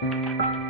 Thank you.